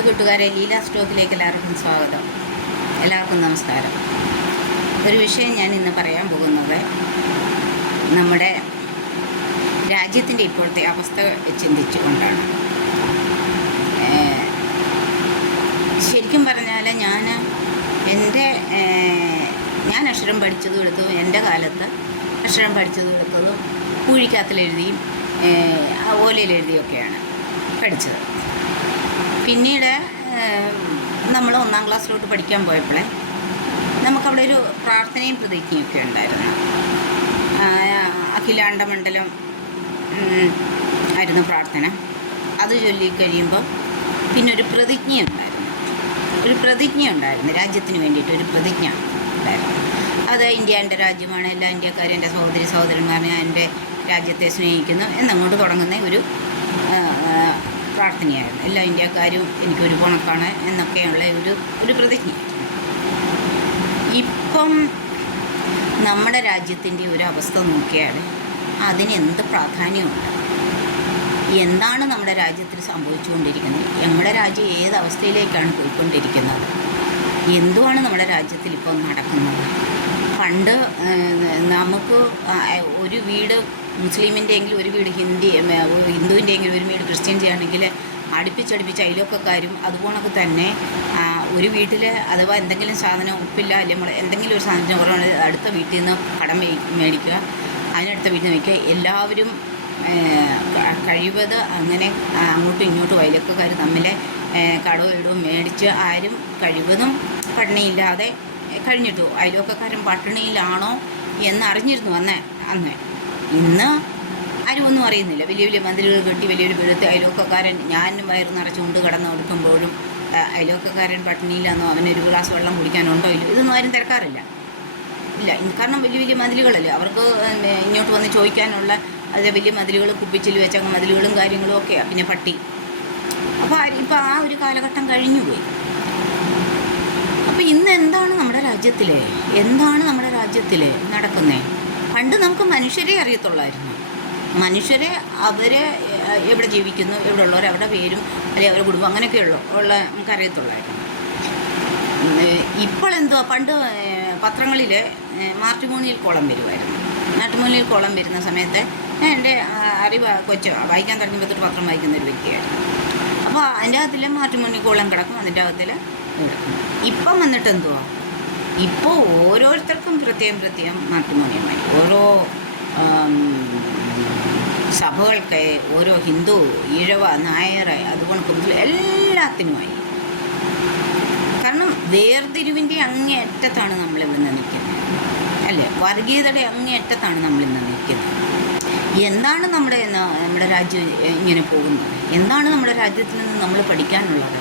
Hello കൂട്ടുകാരെ, ലീല സ്റ്റോക്കിലേക്ക് എല്ലാവർക്കും സ്വാഗതം. എല്ലാവർക്കും നമസ്കാരം. ഒരു വിഷയം ഞാൻ ഇന്ന് പറയാൻ പോകുന്നത് നമ്മുടെ രാജ്യത്തിൻ്റെ ഇപ്പോഴത്തെ അവസ്ഥ ചിന്തിച്ചുകൊണ്ടാണ്. ശരിക്കും പറഞ്ഞാൽ ഞാൻ അക്ഷരം പഠിച്ചതും എടുത്തതും എൻ്റെ കാലത്ത് അക്ഷരം പഠിച്ചതും എടുത്തതും പൂഴിക്കകത്തിലെഴുതിയും ഓലയിലെഴുതിയൊക്കെയാണ് പഠിച്ചത്. പിന്നീട് നമ്മൾ 1ാം ക്ലാസ്സിലോട്ട് പഠിക്കാൻ പോയപ്പോഴേ നമുക്കവിടെ ഒരു പ്രാർത്ഥനയും പ്രതിജ്ഞയൊക്കെ ഉണ്ടായിരുന്നു. അഖിലാണ്ട മണ്ഡലം ആയിരുന്നു പ്രാർത്ഥന. അത് ചൊല്ലിക്കഴിയുമ്പോൾ പിന്നെ ഒരു പ്രതിജ്ഞ ഉണ്ടായിരുന്നു. രാജ്യത്തിന് വേണ്ടിയിട്ട് ഒരു പ്രതിജ്ഞ ഉണ്ടായിരുന്നു. അത് ഇന്ത്യ എൻ്റെ രാജ്യമാണ്, എല്ലാ ഇന്ത്യക്കാരും എൻ്റെ സഹോദരി സഹോദരന്മാരെ എൻ്റെ രാജ്യത്തെ സ്നേഹിക്കുന്നു എന്നങ്ങോട്ട് തുടങ്ങുന്ന ഒരു പ്രാർത്ഥനയായിരുന്നു. എല്ലാ ഇന്ത്യക്കാരും എനിക്കൊരു കണക്കാണ് എന്നൊക്കെയുള്ള ഒരു പ്രതിജ്ഞ. ഇപ്പം നമ്മുടെ രാജ്യത്തിൻ്റെ ഒരു അവസ്ഥ നോക്കിയാൽ അതിന് എന്ത് പ്രാധാന്യമുണ്ട്? എന്താണ് നമ്മുടെ രാജ്യത്തിൽ സംഭവിച്ചുകൊണ്ടിരിക്കുന്നത്? നമ്മുടെ രാജ്യം ഏത് അവസ്ഥയിലേക്കാണ് പോയിക്കൊണ്ടിരിക്കുന്നത്? എന്തുവാണ് നമ്മുടെ രാജ്യത്തിൽ ഇപ്പം നടക്കുന്നത്? പണ്ട് നമുക്ക് ഒരു വീട് മുസ്ലിമിൻ്റെ എങ്കിലും ഒരു വീട് ഹിന്ദുവിൻ്റെ എങ്കിലും ഒരു വീട് ക്രിസ്ത്യൻസ് ആണെങ്കിൽ അടുപ്പിച്ചടുപ്പിച്ച് അയൽവക്കക്കാരും അതുപോലൊക്കെ തന്നെ ഒരു വീട്ടിൽ അഥവാ എന്തെങ്കിലും സാധനം ഉപ്പില്ല അല്ലെങ്കിൽ എന്തെങ്കിലും ഒരു സാധനത്തിന് കുറവാണ് അടുത്ത വീട്ടിൽ നിന്ന് കടം മേടിക്കുക, അതിനടുത്ത വീട്ടിൽ നിന്ന് വയ്ക്കുക. എല്ലാവരും കഴിവത് അങ്ങനെ അങ്ങോട്ടും ഇങ്ങോട്ടും അയൽവക്കക്കാർ തമ്മിലെ കടവും ഇടവും മേടിച്ച് ആരും കഴിവതും പട്ടിണിയില്ലാതെ കഴിഞ്ഞിട്ടു. അയൽവക്കക്കാരൻ പട്ടിണിയിലാണോ എന്നറിഞ്ഞിരുന്നു അന്ന്. ഇന്ന് ആരും ഒന്നും അറിയുന്നില്ല. വലിയ വലിയ മതിലുകൾ കെട്ടി വലിയ വെളുത്ത് അയൽവക്കക്കാരൻ ഞാൻ വയറ് നിറച്ചുകൊണ്ട് കിടന്ന് കൊടുക്കുമ്പോഴും അയൽവക്കക്കാരൻ പട്ടിണിയിലാണെന്നോ അവനൊരു ഗ്ലാസ് വെള്ളം കുടിക്കാനുണ്ടോ ഇല്ലോ ഇതൊന്നും ആരും തിരക്കാറില്ല. കാരണം വലിയ വലിയ മതിലുകളല്ലേ അവർക്ക് ഇങ്ങോട്ട് വന്ന് ചോദിക്കാനുള്ള. അത് വലിയ മതിലുകൾ കുപ്പിച്ചിൽ വെച്ച മതിലുകളും കാര്യങ്ങളും ഒക്കെയാണ്. പിന്നെ പട്ടി. അപ്പോൾ ഇപ്പം ആ ഒരു കാലഘട്ടം കഴിഞ്ഞുപോയി. അപ്പോൾ ഇന്ന് എന്താണ് നമ്മുടെ രാജ്യത്തിൽ നടക്കുന്നത്? പണ്ട് നമുക്ക് മനുഷ്യരെ അറിയത്തുള്ളായിരുന്നു. മനുഷ്യരെ അവരെ എവിടെ ജീവിക്കുന്നു, എവിടെ ഉള്ളവർ, അവരുടെ പേരും അല്ലെങ്കിൽ അവരുടെ കുടുംബം അങ്ങനെയൊക്കെ ഉള്ള നമുക്കറിയത്തുള്ളായിരുന്നു. ഇപ്പോൾ എന്തുവാ, പണ്ട് പത്രങ്ങളിൽ മാട്രിമോണിയൽ കോളം വരുമായിരുന്നു. മാട്രിമോണിയൽ കോളം വരുന്ന സമയത്ത് എൻ്റെ അറിവ് വായിക്കാൻ തുടങ്ങുമ്പോൾ തൊട്ട് പത്രം വായിക്കുന്ന ഒരു വ്യക്തിയായിരുന്നു. അപ്പോൾ അതിൻ്റെ അകത്തിൽ മാട്രിമോണിയൽ കോളം കിടക്കും, അതിൻ്റെ അകത്തിൽ. ഇപ്പം വന്നിട്ട് എന്തുവാ, ഇപ്പോൾ ഓരോരുത്തർക്കും പ്രത്യേകം മാട്രിമോണിയമായി. ഓരോ സഭകൾക്ക്, ഓരോ ഹിന്ദു, ഈഴവ, നായർ, അതുകൊണ്ട് എല്ലാത്തിനുമായി. കാരണം വേർതിരിവിൻ്റെ അങ്ങേയറ്റത്താണ് നമ്മളിന്ന് നിൽക്കുന്നത്, അല്ലേ? വർഗീയതയുടെ അങ്ങേയറ്റത്താണ് നമ്മളിന്ന് നിൽക്കുന്നത്. എന്താണ് നമ്മുടെ രാജ്യം ഇങ്ങനെ പോകുന്നത്? എന്താണ് നമ്മുടെ രാജ്യത്തിൽ നിന്ന് നമ്മൾ പഠിക്കാനുള്ളത്?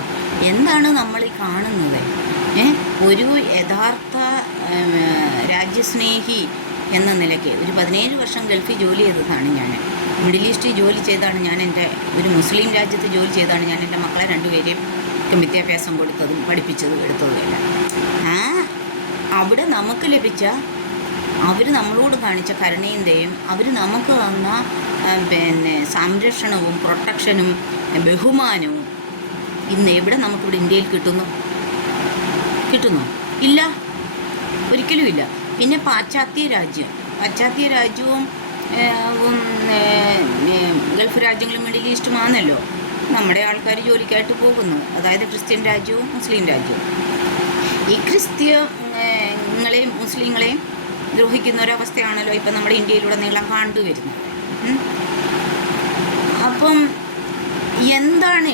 എന്താണ് നമ്മൾ ഈ കാണുന്നത്? ഒരു യഥാർത്ഥ രാജ്യസ്നേഹി എന്ന നിലയ്ക്ക് ഒരു 17 വർഷം ഗൾഫിൽ ജോലി ചെയ്തതാണ് ഞാൻ. മിഡിൽ ഈസ്റ്റിൽ ജോലി ചെയ്താണ് ഞാൻ. ഒരു മുസ്ലിം രാജ്യത്ത് ജോലി ചെയ്താണ് ഞാൻ എൻ്റെ മക്കളെ രണ്ടുപേരെയും വിദ്യാഭ്യാസം കൊടുത്തതും പഠിപ്പിച്ചതും എടുത്തതുമല്ല. അവിടെ നമുക്ക് ലഭിച്ച, അവർ നമ്മളോട് കാണിച്ച കരുണയും ദയയും, അവർ നമുക്ക് തന്ന സംരക്ഷണവും പ്രൊട്ടക്ഷനും ബഹുമാനവും ഇന്ന് എവിടെ നമുക്കിവിടെ ഇന്ത്യയിൽ കിട്ടുന്നു? ഇല്ല, ഒരിക്കലുമില്ല. പിന്നെ പാശ്ചാത്യ രാജ്യവും ഗൾഫ് രാജ്യങ്ങളും മിഡിൽ ഈസ്റ്റുമാണല്ലോ നമ്മുടെ ആൾക്കാർ ജോലിക്കായിട്ട് പോകുന്നു. അതായത് ക്രിസ്ത്യൻ രാജ്യവും മുസ്ലിം രാജ്യവും. ഈ ക്രിസ്ത്യങ്ങളെയും മുസ്ലിങ്ങളെയും ദ്രോഹിക്കുന്ന ഒരവസ്ഥയാണല്ലോ ഇപ്പം നമ്മുടെ ഇന്ത്യയിലൂടെ നീളം കണ്ടുവരുന്നത്. അപ്പം എന്താണ്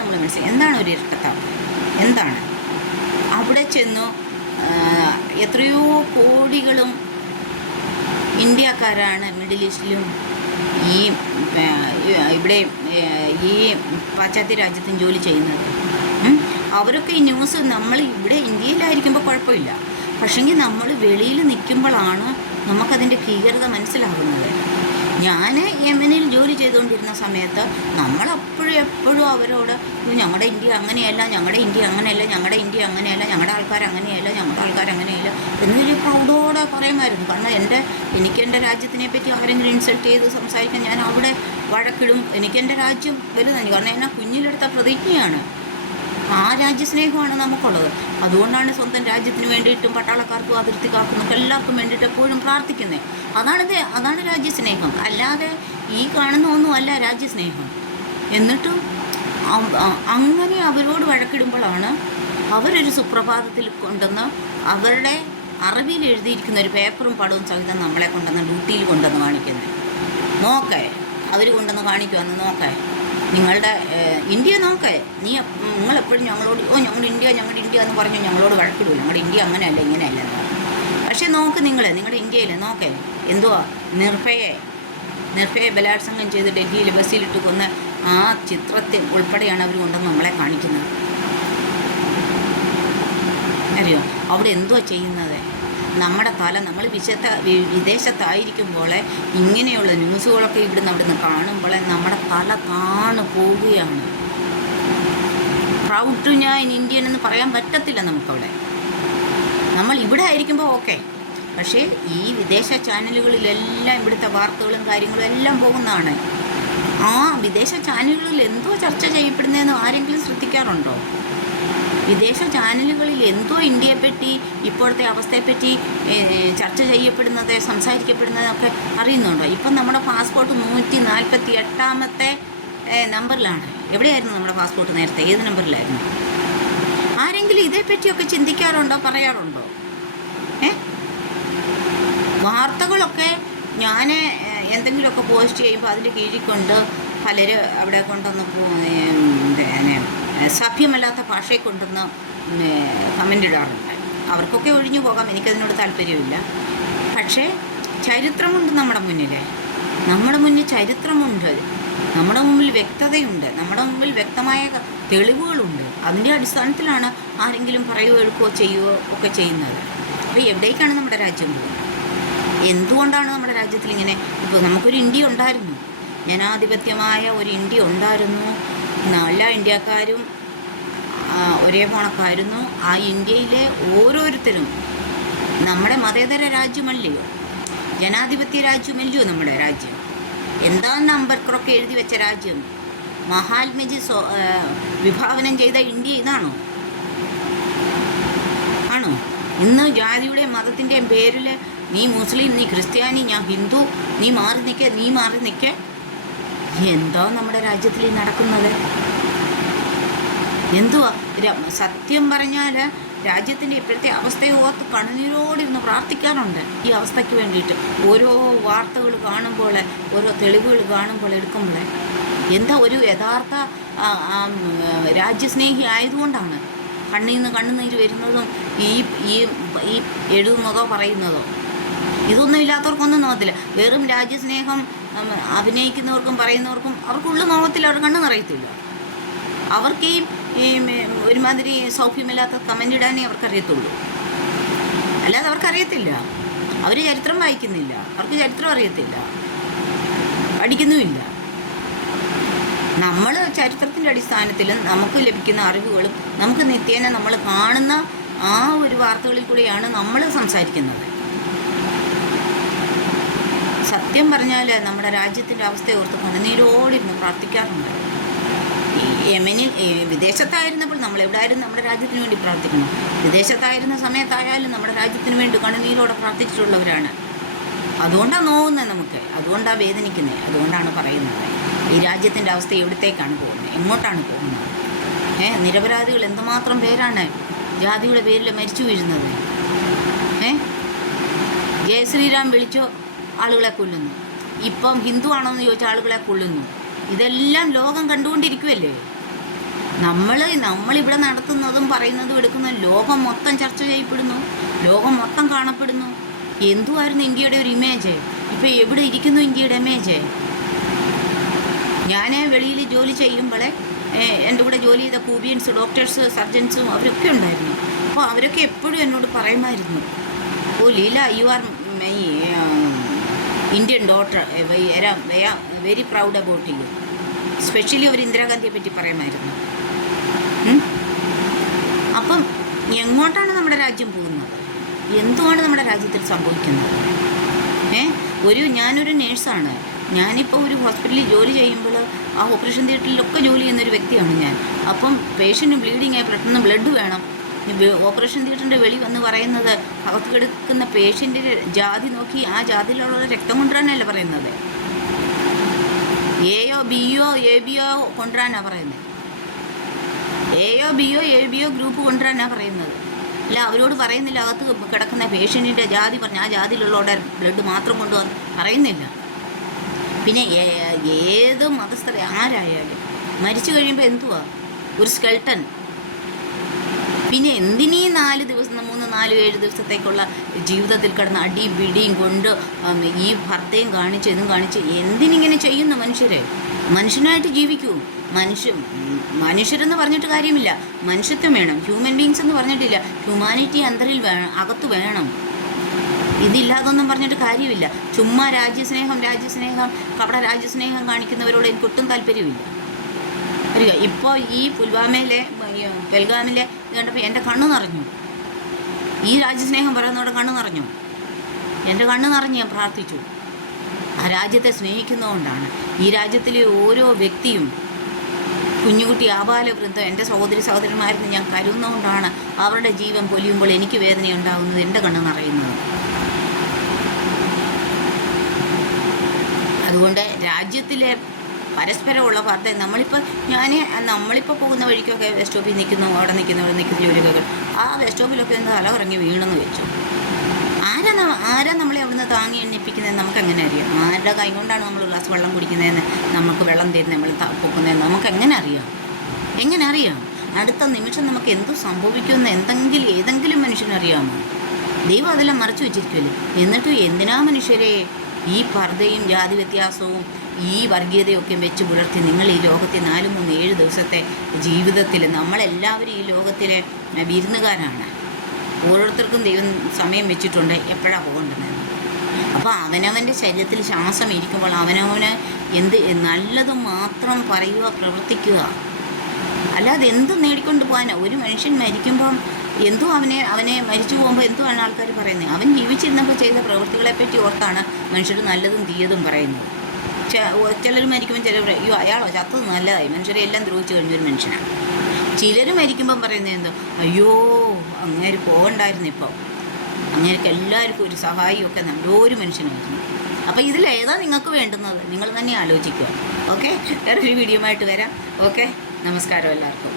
നമ്മൾ മനസ്സിലാക്കുക? എന്താണ് ഒരു ഇരട്ടത്താപ്പ്? എന്താണ് അവിടെ ചെന്നു എത്രയോ കോടികളും ഇന്ത്യക്കാരാണ് മിഡിൽ ഈസ്റ്റിലും ഇവിടെ ഈ പാശ്ചാത്യ രാജ്യത്തും ജോലി ചെയ്യുന്നത്. അവരൊക്കെ ഈ ന്യൂസ് നമ്മൾ ഇവിടെ ഇന്ത്യയിലായിരിക്കുമ്പോൾ കുഴപ്പമില്ല, പക്ഷെങ്കിൽ നമ്മൾ വെളിയിൽ നിൽക്കുമ്പോഴാണ് നമുക്കതിൻ്റെ ഭീകരത മനസ്സിലാകുന്നത്. ഞാൻ യമനിൽ ജോലി ചെയ്തുകൊണ്ടിരുന്ന സമയത്ത് നമ്മളെപ്പോഴും അവരോട് ഞങ്ങളുടെ ഇന്ത്യ അങ്ങനെയല്ല, ഞങ്ങളുടെ ആൾക്കാർ അങ്ങനെയല്ല എന്നൊരു പ്രൗഢോടെ പറയുമായിരുന്നു. കാരണം എനിക്ക് എൻ്റെ രാജ്യത്തിനെ പറ്റി ആരെങ്കിലും ഇൻസൾട്ട് ചെയ്ത് സംസാരിക്കാൻ ഞാൻ അവിടെ വഴക്കിടും. എനിക്കെൻ്റെ രാജ്യം വലുതാണ്, കാരണം എന്നാ കുഞ്ഞിലെടുത്ത പ്രതിജ്ഞയാണ്. ആ രാജ്യസ്നേഹമാണ് നമുക്കുള്ളത്. അതുകൊണ്ടാണ് സ്വന്തം രാജ്യത്തിന് വേണ്ടിയിട്ടും പട്ടാളക്കാർക്കും അതിർത്തി കാക്കുന്നവർക്ക് എല്ലാവർക്കും വേണ്ടിയിട്ട് എപ്പോഴും പ്രാർത്ഥിക്കുന്നത്. അതാണ് രാജ്യസ്നേഹം. അല്ലാതെ ഈ കാണുന്ന ഒന്നുമല്ല രാജ്യസ്നേഹം. എന്നിട്ടും അങ്ങനെ അവരോട് വഴക്കിടുമ്പോഴാണ് അവരൊരു സുപ്രഭാതത്തിൽ കൊണ്ടുവന്ന് അവരുടെ അറബിയിൽ എഴുതിയിരിക്കുന്ന ഒരു പേപ്പറും പടവും സഹിതം നമ്മളെ കൊണ്ടുവന്ന് ഡ്യൂട്ടിയിൽ കൊണ്ടുവന്ന് കാണിക്കുന്നത്. നോക്കേ, അവർ കൊണ്ടുവന്ന് കാണിക്കുമെന്ന് നോക്കേ, നിങ്ങളുടെ ഇന്ത്യ നോക്കേ, നിങ്ങളെപ്പോഴും ഞങ്ങളോട് ഞങ്ങളുടെ ഇന്ത്യ എന്ന് പറഞ്ഞു ഞങ്ങളോട് വഴക്കിടുമല്ലോ, ഞങ്ങളുടെ ഇന്ത്യ അങ്ങനെയല്ല ഇങ്ങനെയല്ല എന്ന്. പക്ഷേ നോക്ക്, നിങ്ങളുടെ ഇന്ത്യയിൽ നോക്കേ, എന്തുവാ നിർഭയെ ബലാത്സംഗം ചെയ്ത് ഡൽഹിയിൽ ബസ്സിലിട്ട് കൊന്ന ആ ചിത്രത്തിൽ ഉൾപ്പെടെയാണ് അവർ കൊണ്ടുവന്ന് നമ്മളെ കാണിക്കുന്നത്. അറിയോ അവിടെ എന്തുവാ ചെയ്യുന്നത്? നമ്മുടെ തല, നമ്മൾ വിദേശത്തായിരിക്കുമ്പോൾ ഇങ്ങനെയുള്ള ന്യൂസുകളൊക്കെ അവിടുന്ന് കാണുമ്പോൾ നമ്മുടെ തല താണു പോവുകയാണ്. പ്രൗഡ് ടു ഞാൻ ഇന്ത്യൻ എന്ന് പറയാൻ പറ്റത്തില്ല നമുക്കവിടെ. നമ്മൾ ഇവിടെ ആയിരിക്കുമ്പോൾ ഓക്കെ, പക്ഷേ ഈ വിദേശ ചാനലുകളിലെല്ലാം ഇവിടുത്തെ വാർത്തകളും കാര്യങ്ങളും എല്ലാം പോകുന്നതാണ്. ആ വിദേശ ചാനലുകളിൽ എന്തോ ചർച്ച ചെയ്യപ്പെടുന്നതെന്ന് ആരെങ്കിലും ശ്രദ്ധിക്കാറുണ്ടോ? വിദേശ ചാനലുകളിൽ എന്തോ ഇന്ത്യയെപ്പറ്റി, ഇപ്പോഴത്തെ അവസ്ഥയെപ്പറ്റി ചർച്ച ചെയ്യപ്പെടുന്നത്, സംസാരിക്കപ്പെടുന്നതൊക്കെ അറിയുന്നുണ്ടോ? ഇപ്പം നമ്മുടെ പാസ്പോർട്ട് 148ാമത്തെ നമ്പറിലാണ്. എവിടെയായിരുന്നു നമ്മുടെ പാസ്പോർട്ട് നേരത്തെ? ഏത് നമ്പറിലായിരുന്നു? ആരെങ്കിലും ഇതേപ്പറ്റിയൊക്കെ ചിന്തിക്കാറുണ്ടോ, പറയാറുണ്ടോ? വാർത്തകളൊക്കെ ഞാൻ എന്തെങ്കിലുമൊക്കെ പോസ്റ്റ് ചെയ്യുമ്പോൾ അതിൻ്റെ കീഴിൽ കൊണ്ട് പലര് അവിടെ കൊണ്ടുവന്ന് സഭ്യമല്ലാത്ത ഭാഷയെ കൊണ്ടുവന്ന് കമൻ്റ് ഇടാറുണ്ട്. അവർക്കൊക്കെ ഒഴിഞ്ഞു പോകാം, എനിക്കതിനോട് താല്പര്യമില്ല. പക്ഷേ ചരിത്രമുണ്ട് നമ്മുടെ മുന്നിൽ ചരിത്രമുണ്ട്, നമ്മുടെ മുമ്പിൽ വ്യക്തതയുണ്ട്, നമ്മുടെ മുമ്പിൽ വ്യക്തമായ തെളിവുകളുണ്ട്. അതിൻ്റെ അടിസ്ഥാനത്തിലാണ് ആരെങ്കിലും പറയുകയോ എടുക്കുകയോ ചെയ്യുകയോ ഒക്കെ ചെയ്യുന്നത്. അപ്പോൾ എവിടേക്കാണ് നമ്മുടെ രാജ്യം പോകുന്നത്? എന്തുകൊണ്ടാണ് നമ്മുടെ രാജ്യത്തിൽ ഇങ്ങനെ? ഇപ്പോൾ നമുക്കൊരു ഇന്ത്യ ഉണ്ടായിരുന്നു, ജനാധിപത്യമായ ഒരു ഇന്ത്യ ഉണ്ടായിരുന്നു, എല്ലാ ഇന്ത്യക്കാരും ഒരേ പോണക്കായിരുന്നു. ആ ഇന്ത്യയിലെ ഓരോരുത്തരും നമ്മുടെ മതേതര രാജ്യമല്ലയോ, ജനാധിപത്യ രാജ്യമല്ലയോ നമ്മുടെ രാജ്യം? എന്താണ് അംബേദ്കറൊക്കെ എഴുതി വെച്ച രാജ്യം? മഹാത്മജി വിഭാവനം ചെയ്ത ഇന്ത്യ ഇതാണോ? ആണോ? ഇന്ന് ജാതിയുടെയും മതത്തിൻ്റെയും പേരിൽ നീ മുസ്ലിം, നീ ക്രിസ്ത്യാനി, ഞാൻ ഹിന്ദു, നീ മാറി നിൽക്കുക. എന്താ നമ്മുടെ രാജ്യത്തിൽ നടക്കുന്നത്? എന്തുവാ? സത്യം പറഞ്ഞാൽ രാജ്യത്തിൻ്റെ ഇപ്പോഴത്തെ അവസ്ഥയെ ഓർത്ത് കണ്ണുനീരോടിരുന്ന് പ്രാർത്ഥിക്കാറുണ്ട് ഈ അവസ്ഥയ്ക്ക് വേണ്ടിയിട്ട്. ഓരോ വാർത്തകൾ കാണുമ്പോൾ, ഓരോ തെളിവുകൾ കാണുമ്പോൾ, എടുക്കുമ്പോൾ എന്താ ഒരു യഥാർത്ഥ രാജ്യസ്നേഹി ആയതുകൊണ്ടാണ് കണ്ണുനീര് വരുന്നതും ഈ എഴുതുന്നതോ പറയുന്നതോ. ഇതൊന്നും ഇല്ലാത്തവർക്കൊന്നും നോക്കത്തില്ല. വെറും രാജ്യസ്നേഹം അഭിനയിക്കുന്നവർക്കും പറയുന്നവർക്കും അവർക്കുള്ള നോക്കത്തിൽ അവർ കണ്ണ് നിറയത്തില്ല. അവർക്ക് ഈ ഒരുമാതിരി സൗഖ്യമില്ലാത്ത കമൻ്റ് ഇടാനേ അവർക്കറിയത്തുള്ളൂ, അല്ലാതെ അവർക്കറിയത്തില്ല. അവർ ചരിത്രം വായിക്കുന്നില്ല, അവർക്ക് ചരിത്രം അറിയത്തില്ല, പഠിക്കുന്നുമില്ല. നമ്മൾ ചരിത്രത്തിൻ്റെ അടിസ്ഥാനത്തിലും നമുക്ക് ലഭിക്കുന്ന അറിവുകളും നമുക്ക് നിത്യേന നമ്മൾ കാണുന്ന ആ ഒരു വാർത്തകളിൽ കൂടെയാണ് നമ്മൾ സംസാരിക്കുന്നത്. സത്യം പറഞ്ഞാൽ നമ്മുടെ രാജ്യത്തിൻ്റെ അവസ്ഥയെ ഓർത്ത് കണ്ണുനീരോടിരുന്ന് പ്രാർത്ഥിക്കാറുണ്ട്. യമനിൽ വിദേശത്തായിരുന്നപ്പോൾ നമ്മൾ എവിടെയായിരുന്നു നമ്മുടെ രാജ്യത്തിന് വേണ്ടി പ്രാർത്ഥിക്കണം. വിദേശത്തായിരുന്ന സമയത്തായാലും നമ്മുടെ രാജ്യത്തിന് വേണ്ടി കണ്ണുനീരോടെ പ്രാർത്ഥിച്ചിട്ടുള്ളവരാണ്. അതുകൊണ്ടാണ് നോവുന്നത് നമുക്ക്, അതുകൊണ്ടാണ് വേദനിക്കുന്നത്, അതുകൊണ്ടാണ് പറയുന്നത് ഈ രാജ്യത്തിൻ്റെ അവസ്ഥ എവിടത്തേക്കാണ് പോകുന്നത്, എങ്ങോട്ടാണ് പോകുന്നത്? നിരപരാധികൾ എന്തുമാത്രം പേരാണ് ജാതിയുടെ പേരിൽ മരിച്ചു വീഴുന്നത്. ജയ ശ്രീരാം വിളിച്ചോ ആളുകളെ കൊല്ലുന്നു, ഇപ്പം ഹിന്ദു ആണോ എന്ന് ചോദിച്ച ആളുകളെ കൊല്ലുന്നു. ഇതെല്ലാം ലോകം കണ്ടുകൊണ്ടിരിക്കുമല്ലേ? നമ്മളിവിടെ നടത്തുന്നതും പറയുന്നതും എടുക്കുന്നതും ലോകം മൊത്തം ചർച്ച ചെയ്യപ്പെടുന്നു, ലോകം മൊത്തം കാണപ്പെടുന്നു. എന്തുമായിരുന്നു ഇന്ത്യയുടെ ഒരു ഇമേജ്? ഇപ്പം എവിടെ ഇരിക്കുന്നു ഇന്ത്യയുടെ ഇമേജ്? ഞാൻ വെളിയിൽ ജോലി ചെയ്യുമ്പോഴേ എൻ്റെ കൂടെ ജോലി ചെയ്ത കൂബിയൻസ്, ഡോക്ടേഴ്സ്, സർജൻസും അവരൊക്കെ ഉണ്ടായിരുന്നു. അപ്പോൾ അവരൊക്കെ എപ്പോഴും എന്നോട് പറയുമായിരുന്നു, oh Leela, you are my Indian daughter, very proud about you. Specially ഒരു ഇന്ദിരാഗാന്ധിയെ പറ്റി പറയുമായിരുന്നു. അപ്പം എങ്ങോട്ടാണ് നമ്മുടെ രാജ്യം പോകുന്നത്? എന്തുമാണ് നമ്മുടെ രാജ്യത്തിൽ സംഭവിക്കുന്നത്? ഞാനൊരു നേഴ്സാണ്. ഞാനിപ്പോൾ ഒരു ഹോസ്പിറ്റലിൽ ജോലി ചെയ്യുമ്പോൾ ആ ഓപ്പറേഷൻ തിയേറ്ററിലൊക്കെ ജോലി ചെയ്യുന്നൊരു വ്യക്തിയാണ് ഞാൻ. അപ്പം പേഷ്യൻറ്റ് ബ്ലീഡിങ് ആയി പെട്ടെന്ന് ബ്ലഡ് വേണം. ഓപ്പറേഷൻ തിയേറ്ററിൻ്റെ വെളി വന്ന് പറയുന്നത് അകത്ത് കിടക്കുന്ന പേഷ്യൻറ്റിൻ്റെ ജാതി നോക്കി ആ ജാതിയിലുള്ള രക്തം കൊണ്ടുവരാനല്ല പറയുന്നത്, എയോ ബിയോ എ ബിയോ കൊണ്ടുവരാനാണ് പറയുന്നത്. എയോ ബിയോ എ ബിയോ ഗ്രൂപ്പ് കൊണ്ടുവരാനാണ് പറയുന്നത്. അല്ല, അവരോട് പറയുന്നില്ല അകത്ത് കിടക്കുന്ന പേഷ്യൻറ്റിൻ്റെ ജാതി പറഞ്ഞ് ആ ജാതിയിലുള്ളവരുടെ ബ്ലഡ് മാത്രം കൊണ്ടുവന്ന് പറയുന്നില്ല. പിന്നെ ഏത് മതസ്ഥർ ആരായാലും മരിച്ചു കഴിയുമ്പോൾ എന്തുവാ ഒരു സ്കെൽട്ടൻ. പിന്നെ എന്തിനീ 4 ദിവസം 3, 4, 7 ദിവസത്തേക്കുള്ള ജീവിതത്തിൽ കിടന്ന് അടിയും പിടിയും കൊണ്ട് ഈ ഭർത്തയും കാണിച്ച് ഇതും കാണിച്ച് എന്തിനിങ്ങനെ ചെയ്യുന്നു മനുഷ്യരെ? മനുഷ്യനായിട്ട് ജീവിക്കൂ. മനുഷ്യരെന്ന് പറഞ്ഞിട്ട് കാര്യമില്ല, മനുഷ്യത്വം വേണം. ഹ്യൂമൻ ബീങ്സ് എന്ന് പറഞ്ഞിട്ടില്ല, ഹ്യൂമാനിറ്റി അന്തരിൽ വേണം, അകത്ത് വേണം. ഇതില്ലാതൊന്നും പറഞ്ഞിട്ട് കാര്യമില്ല. ചുമ്മാ രാജ്യസ്നേഹം കപട രാജ്യസ്നേഹം കാണിക്കുന്നവരോട് എനിക്ക് ഒട്ടും താല്പര്യമില്ല. അറിയുക, ഇപ്പോൾ ഈ പെൽഗാമിലെ കണ്ടപ്പോൾ എൻ്റെ കണ്ണ് നിറഞ്ഞു. ഈ രാജ്യസ്നേഹം പറയുന്നതോടെ കണ്ണ് നിറഞ്ഞു. എൻ്റെ കണ്ണ് നിറഞ്ഞ് ഞാൻ പ്രാർത്ഥിച്ചു. ആ രാജ്യത്തെ സ്നേഹിക്കുന്നതുകൊണ്ടാണ്. ഈ രാജ്യത്തിലെ ഓരോ വ്യക്തിയും കുഞ്ഞുകുട്ടി ആബാലവൃദ്ധം എൻ്റെ സഹോദരന്മാരെന്ന് ഞാൻ കരുതുന്നതുകൊണ്ടാണ് അവരുടെ ജീവൻ പൊലിയുമ്പോൾ എനിക്ക് വേദനയുണ്ടാകുന്നത്, എൻ്റെ കണ്ണ് നിറയുന്നത്. അതുകൊണ്ട് രാജ്യത്തിലെ പരസ്പരമുള്ള വാർത്ത നമ്മളിപ്പോൾ പോകുന്ന വഴിക്കൊക്കെ ബസ് സ്റ്റോപ്പിൽ അവിടെ നിൽക്കുന്ന ജോലികൾ ആ ബസ് സ്റ്റോപ്പിലൊക്കെ ഒന്ന് തലകറങ്ങി വീണെന്ന് വെച്ചു. ആരാ നമ്മളെ അവിടുന്ന് താങ്ങി എണ്ണിപ്പിക്കുന്നത് നമുക്കെങ്ങനെ അറിയാം? ആരുടെ കൈ കൊണ്ടാണ് നമ്മൾ ഒരു ഗ്ലാസ് വെള്ളം കുടിക്കുന്നതെന്ന്, നമുക്ക് വെള്ളം തരുന്നത്, നമ്മൾ പൊക്കുന്നതെന്ന് നമുക്കെങ്ങനെ അറിയാം? അടുത്ത നിമിഷം നമുക്ക് എന്തു സംഭവിക്കുമെന്ന് ഏതെങ്കിലും മനുഷ്യനറിയാമോ? ദൈവം അതെല്ലാം മറച്ചു വെച്ചിരിക്കുമല്ലേ. എന്നിട്ടും എന്തിനാ മനുഷ്യരെ ഈ പർദ്ദയും ജാതി വ്യത്യാസവും ഈ വർഗീയതയൊക്കെ വെച്ച് പുലർത്തി നിങ്ങൾ ഈ ലോകത്തെ 4, 3, 7 ദിവസത്തെ ജീവിതത്തിൽ നമ്മളെല്ലാവരും ഈ ലോകത്തിലെ വിരുന്നുകാരാണ്. ഓരോരുത്തർക്കും ദൈവം സമയം വെച്ചിട്ടുണ്ട് എപ്പോഴാണ് പോകേണ്ടതെന്ന്. അപ്പോൾ അവനവൻ്റെ ശരീരത്തിൽ ശ്വാസം ഇരിക്കുമ്പോൾ അവനവന് നല്ലത് മാത്രം പറയുക, പ്രവർത്തിക്കുക. അല്ലാതെ എന്ത് നേടിക്കൊണ്ട് പോകാനാണ്? ഒരു മനുഷ്യൻ മരിക്കുമ്പം എന്തോ അവനെ മരിച്ചു പോകുമ്പോൾ എന്തുവാണ് ആൾക്കാർ പറയുന്നത്? അവൻ ജീവിച്ചിരുന്നപ്പോൾ ചെയ്ത പ്രവൃത്തികളെപ്പറ്റി ഓർത്താണ് മനുഷ്യർ നല്ലതും തീയതും പറയുന്നത്. ചിലർ മരിക്കുമ്പോൾ ചിലർ പറയും, അയാളോ ചത്തത് നല്ലതായി, മനുഷ്യരെ എല്ലാം ദ്രോഹിച്ചു കഴിഞ്ഞൊരു മനുഷ്യനാണ്. ചിലർ മരിക്കുമ്പം പറയുന്നത് എന്തോ, അയ്യോ അങ്ങേര് പോകണ്ടായിരുന്നു, ഇപ്പം അങ്ങേർക്ക് എല്ലാവർക്കും ഒരു സഹായിയൊക്കെ നല്ലൊരു മനുഷ്യനായിരുന്നു. അപ്പോൾ ഇതിലേതാ നിങ്ങൾക്ക് വേണ്ടുന്നത് നിങ്ങൾ തന്നെ ആലോചിക്കുക. ഓക്കെ, വേറൊരു വീഡിയോ ആയിട്ട് വരാം. ഓക്കെ, നമസ്കാരം എല്ലാവർക്കും.